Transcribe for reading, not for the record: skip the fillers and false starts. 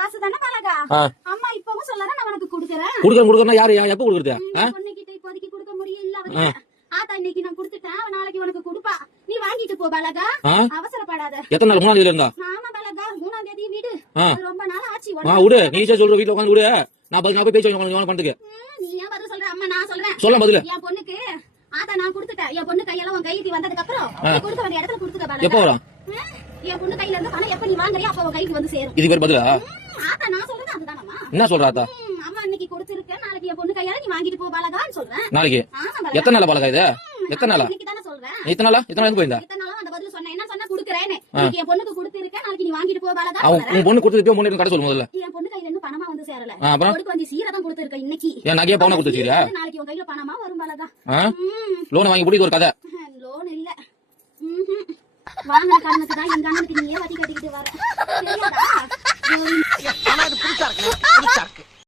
காசு தானே பழகா. அம்மா இப்பவும் சொல்லறேன் நான் உனக்கு குடுக்குறேன். குடுக்கறேன் யாரு எப்ப குடுக்குறது? பொண்ணுகிட்ட இப்போதைக்கு கொடுக்க முடியல அவருக்கு. ஆத்தா இன்னைக்கு நான் குடுத்துட்டேன், நாளைக்கு உனக்கு குடுப்பா. நீ வாங்கிட்டு போ பலகா, அவசரப்படாத. எத்தனை நாள்? 3ஆம் தேதியில இருந்தா? ஆமா பலகா, 3ஆம் தேதி வீடு. ரொம்ப நாள் ஆச்சு. விடு, நீ சொல்ற வீட்டுல உட்காந்து விடு. நான் போய் பேச்சு பண்றதுக்கு. நீ ஏன் பதில் சொல்ற? அம்மா நான் சொல்றேன். சொல்ல பதில். என் பொண்ணுக்கு ஆத்தா நான் குடுத்துட்டேன். என் பொண்ணு கையெல்லாம் உன் கைக்கு வந்ததுக்கு அப்புறம் கொடுக்க வேண்டிய இடத்துல கொடுத்துக்க பலகா. எப்போ வரும்? என் பொண்ணு கையில இருந்து பணம் எப்ப நீ வாங்குறியோ அப்ப உன் கைக்கு வந்து சேரும். இது பேர் பதிலா? ஆத்தா நான் சொல்றது அதுதானம்மா. என்ன சொல்ற ஆத்தா? அம்மா இன்னைக்கு கொடுத்திருக்கேன், நாளைக்கு என் பொண்ணு கையால நீ வாங்கிட்டு போ பலகான்னு சொல்றேன். நாளைக்கு? எத்தனை நாள் பழகா இது? எத்தனை நாளா? இன்னைக்கு தானே சொல்றேன். எத்தனை நாளா? எத்தனை நாள் போயிருந்தா? எத்தனை நாளா அந்த பதில் சொன்னேன். என்ன சொன்னா குடுக்குறேன்னு. இன்னைக்கு என் பொண்ணுக்கு கொடுத்திருக்கேன், நாளைக்கு நீ வாங்கிட்டு போ பலகா. உன் பொண்ணு கொடுத்துட்டு முன்னாடி கடை சொல்லு முதல்ல. என் பொண்ணு கையில இருந்து பணமா வந்து சேரல. அப்புறம் கொடுக்க வந்து சீரை தான் கொடுத்திருக்கேன் இன்னைக்கு. ஏன் நகையா பவுனா கொடுத்துச்சியா? நாளைக்கு உன் கையில பணமா வரும் பலகா. லோன் வாங்கி புடிக்கு ஒரு கதை. லோன் இல்ல. வாங்கின காரணத்துக்கு தான் எங்க அண்ணனுக்கு நீயே வட்டி கட்டிக்கிட்டு வர. தெரியாதா?